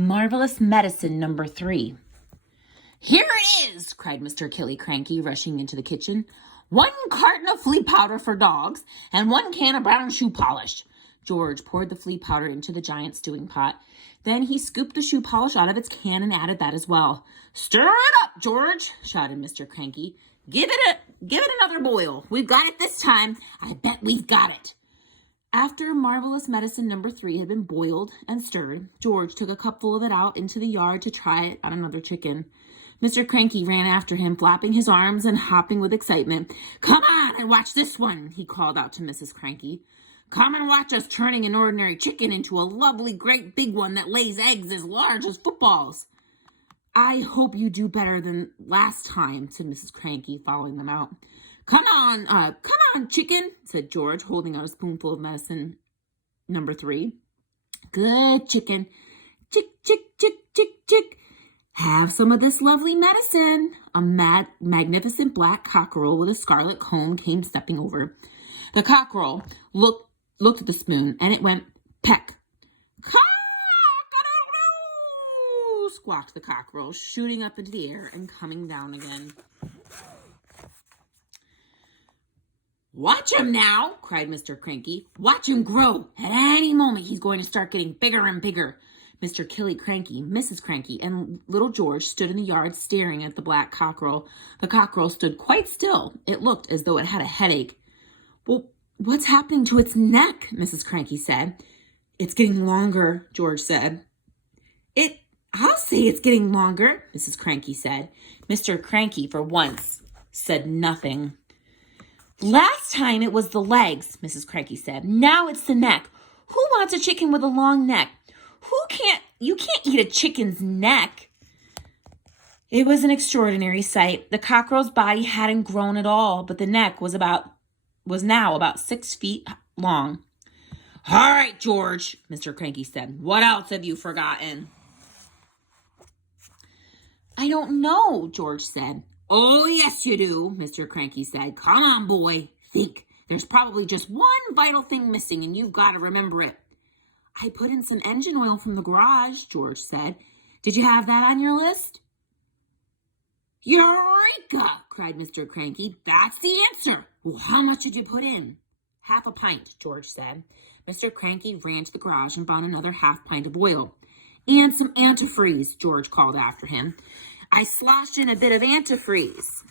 Marvelous Medicine number 3. "Here it is," cried Mr. Killy Cranky, rushing into the kitchen. "1 carton of flea powder for dogs and 1 can of brown shoe polish." George poured the flea powder into the giant stewing pot. Then he scooped the shoe polish out of its can and added that as well. "Stir it up, George," shouted Mr. Cranky. Give it another boil. We've got it this time. I bet we've got it." After Marvelous Medicine number 3 had been boiled and stirred, George took a cupful of it out into the yard to try it on another chicken. Mr. Cranky ran after him, flapping his arms and hopping with excitement. "Come on and watch this one," he called out to Mrs. Cranky. "Come and watch us turning an ordinary chicken into a lovely great big one that lays eggs as large as footballs." "I hope you do better than last time," said Mrs. Cranky, following them out. Come on, chicken," said George, holding out a spoonful of medicine number 3. "Good chicken. Chick, chick, chick, chick, chick. Have some of this lovely medicine." A magnificent black cockerel with a scarlet comb came stepping over. The cockerel looked at the spoon, and it went peck. "Cock-a-doodle!" squawked the cockerel, shooting up into the air and coming down again. "Watch him now," cried Mr. Cranky. "Watch him grow. At any moment, he's going to start getting bigger and bigger." Mr. Killy Cranky, Mrs. Cranky, and little George stood in the yard staring at the black cockerel. The cockerel stood quite still. It looked as though it had a headache. "Well, what's happening to its neck?" Mrs. Cranky said. "It's getting longer," George said. "I'll say it's getting longer," Mrs. Cranky said. Mr. Cranky, for once, said nothing. "Last time it was the legs," Mrs. Cranky said. "Now it's the neck. Who wants a chicken with a long neck? You can't eat a chicken's neck." It was an extraordinary sight. The cockerel's body hadn't grown at all, but the neck was now about 6 feet long. "All right, George," Mr. Cranky said. "What else have you forgotten?" "I don't know," George said. "Oh, yes, you do," Mr. Cranky said. "Come on, boy. Think. There's probably just one vital thing missing, and you've got to remember it." "I put in some engine oil from the garage," George said. "Did you have that on your list?" "Eureka!" cried Mr. Cranky. "That's the answer. Well, how much did you put in?" "Half a pint," George said. Mr. Cranky ran to the garage and bought another half pint of oil. "And some antifreeze," George called after him. "I sloshed in a bit of antifreeze."